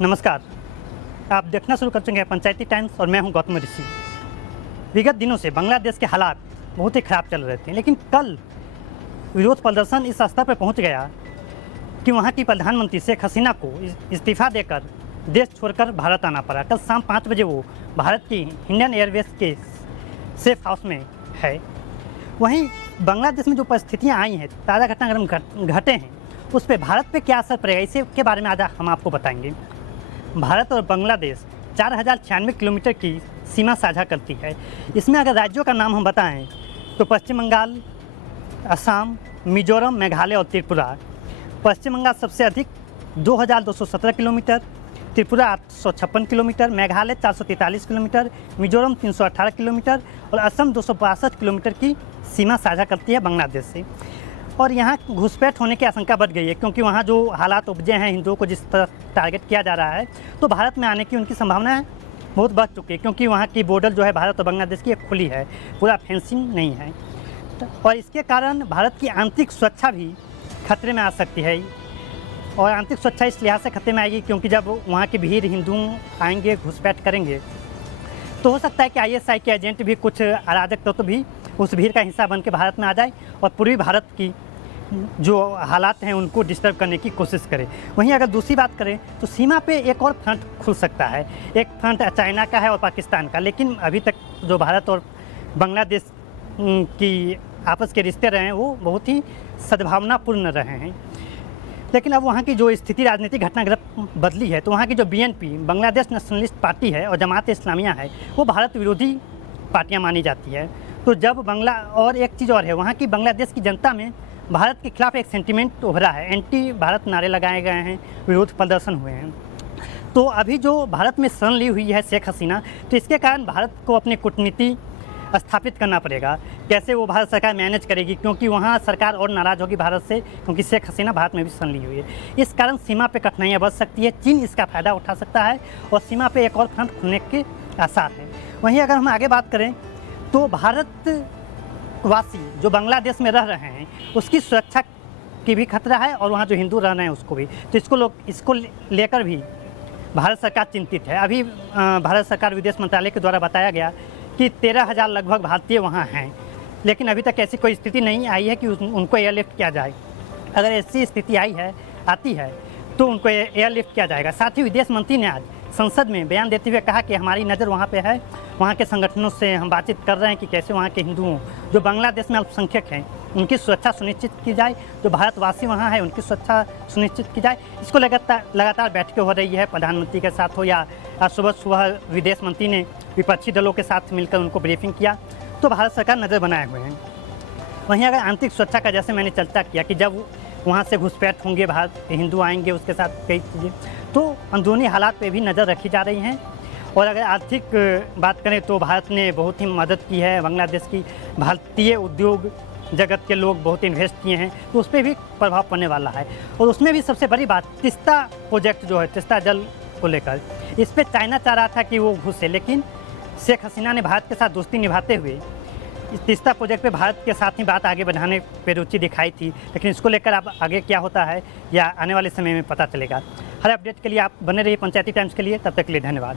नमस्कार। आप देखना शुरू कर चुके हैं पंचायती टाइम्स और मैं हूं गौतम ऋषि। विगत दिनों से बांग्लादेश के हालात बहुत ही ख़राब चल रहे थे, लेकिन कल विरोध प्रदर्शन इस स्तर पर पहुंच गया कि वहां की प्रधानमंत्री शेख हसीना को इस्तीफ़ा देकर देश छोड़कर भारत आना पड़ा। कल शाम 5 बजे वो भारत की इंडियन एयरवेज के सेफ हाउस में है। वहीं बांग्लादेश में जो परिस्थितियाँ आई हैं, ताज़ा घटनाक्रम घटे हैं, उस पर भारत पे क्या असर पड़ेगा, इसी के बारे में आज हम आपको बताएंगे। भारत और बांग्लादेश 4096 किलोमीटर की सीमा साझा करती है। इसमें अगर राज्यों का नाम हम बताएं तो पश्चिम बंगाल, असम, मिजोरम, मेघालय और त्रिपुरा। पश्चिम बंगाल सबसे अधिक 2217 kilometre, Tripura 856 kilometre, Meghalaya 443 kilometre, Mizoram 318 kilometre और असम 262 किलोमीटर की सीमा साझा करती है बांग्लादेश से। और यहाँ घुसपैठ होने की आशंका बढ़ गई है, क्योंकि वहाँ जो हालात उपजे हैं, हिंदुओं को जिस तरह टारगेट किया जा रहा है, तो भारत में आने की उनकी संभावना बहुत बढ़ चुकी है, क्योंकि वहाँ की बॉर्डर जो है भारत और बांग्लादेश की एक खुली है, पूरा फेंसिंग नहीं है। और इसके कारण भारत की आंतरिक सुरक्षा भी खतरे में आ सकती है। और आंतरिक सुरक्षा इस लिहाज से खतरे में आएगी क्योंकि जब वहाँ की भीड़ हिंदू आएंगे, घुसपैठ करेंगे, तो हो सकता है कि ISI के एजेंट भी, कुछ अराजक तत्व भी उस भीड़ का हिस्सा बन के भारत में आ जाए और पूर्वी भारत की जो हालात हैं उनको डिस्टर्ब करने की कोशिश करें। वहीं अगर दूसरी बात करें तो सीमा पे एक और फ्रंट खुल सकता है। एक फ्रंट चाइना का है और पाकिस्तान का, लेकिन अभी तक जो भारत और बांग्लादेश की आपस के रिश्ते रहे हैं वो बहुत ही सद्भावनापूर्ण रहे हैं। लेकिन अब वहाँ की जो स्थिति, राजनीतिक घटनाक्रम बदली है, तो वहाँ की जो BNP बांग्लादेश नेशनलिस्ट पार्टी है और जमात इस्लामिया है, वो भारत विरोधी पार्टियाँ मानी जाती है। तो जब और एक चीज़ और है, वहाँ की बांग्लादेश की जनता में भारत के खिलाफ एक सेंटिमेंट उभरा है, एंटी भारत नारे लगाए गए हैं, विरोध प्रदर्शन हुए हैं। तो अभी जो भारत में शरण ली हुई है शेख हसीना, तो इसके कारण भारत को अपनी कूटनीति स्थापित करना पड़ेगा। कैसे वो भारत सरकार मैनेज करेगी, क्योंकि वहाँ सरकार और नाराज़ होगी भारत से, क्योंकि शेख हसीना भारत में भी शरण ली हुई है। इस कारण सीमा पे कठिनाइयाँ बढ़ सकती है। चीन इसका फ़ायदा उठा सकता है और सीमा पे एक और फ्रंट खुलने के आसार हैं। वहीं अगर हम आगे बात करें तो भारतवासी जो बांग्लादेश में रह रहे हैं उसकी सुरक्षा की भी खतरा है और वहाँ जो हिंदू रह रहे हैं उसको भी। तो इसको लेकर भी भारत सरकार चिंतित है। अभी भारत सरकार विदेश मंत्रालय के द्वारा बताया गया कि 13,000 लगभग भारतीय वहाँ हैं, लेकिन अभी तक ऐसी कोई स्थिति नहीं आई है कि उनको एयरलिफ्ट किया जाए। अगर ऐसी स्थिति आती है तो उनको एयरलिफ्ट किया जाएगा। साथ ही विदेश मंत्री ने आज संसद में बयान देते हुए कहा कि हमारी नज़र वहाँ पे है, वहाँ के संगठनों से हम बातचीत कर रहे हैं कि कैसे वहाँ के हिंदुओं जो बांग्लादेश में अल्पसंख्यक हैं उनकी सुरक्षा सुनिश्चित की जाए, जो भारतवासी वहाँ है उनकी सुरक्षा सुनिश्चित की जाए। इसको लगातार बैठकें हो रही है, प्रधानमंत्री के साथ हो या सुबह विदेश मंत्री ने विपक्षी दलों के साथ मिलकर उनको ब्रीफिंग किया। तो भारत सरकार नज़र बनाए हुए हैं। वहीं अगर आंतरिक सुरक्षा का, जैसे मैंने चर्चा किया कि जब वहाँ से घुसपैठ होंगे, भारत हिंदू आएंगे, उसके साथ कई चीज़ें, तो अंदरूनी हालात पे भी नज़र रखी जा रही हैं। और अगर आर्थिक बात करें तो भारत ने बहुत ही मदद की है बांग्लादेश की। भारतीय उद्योग जगत के लोग बहुत इन्वेस्ट किए हैं, तो उस पर भी प्रभाव पड़ने वाला है। और उसमें भी सबसे बड़ी बात तीस्ता प्रोजेक्ट जो है, तीस्ता जल को लेकर, इस पर चाइना चाह रहा था कि वो घुसे, लेकिन शेख हसीना ने भारत के साथ दोस्ती निभाते हुए इस तीस्ता प्रोजेक्ट पे भारत के साथ ही बात आगे बढ़ाने पे रुचि दिखाई थी। लेकिन इसको लेकर अब आगे क्या होता है या आने वाले समय में पता चलेगा। हर अपडेट के लिए आप बने रहिए पंचायती टाइम्स के लिए। तब तक के लिए धन्यवाद।